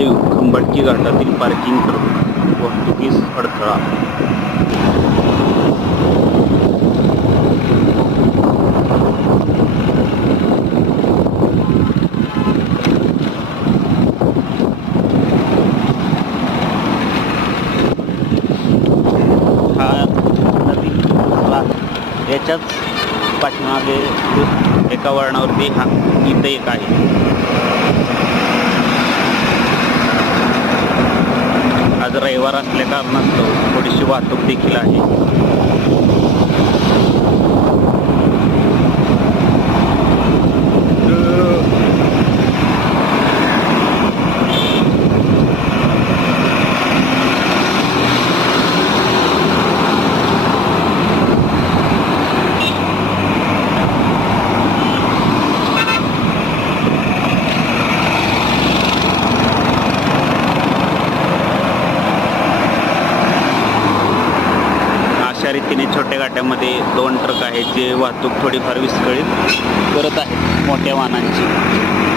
Live Khambatki घाटातील parking करतो, वाहतुकीस अडथळा. हा नदी याच्याच पाठीमागे एका वळणावरती हा इथं एक आहे. आज रविवार असल्या कारणास्तव थोडीशी वाहतूक देखील आहे. अशा रीतीने छोट्या गाट्यामध्ये 2 ट्रक आहेत जे वाहतूक थोडीफार विस्कळीत करत आहेत मोठ्या वाहनांची.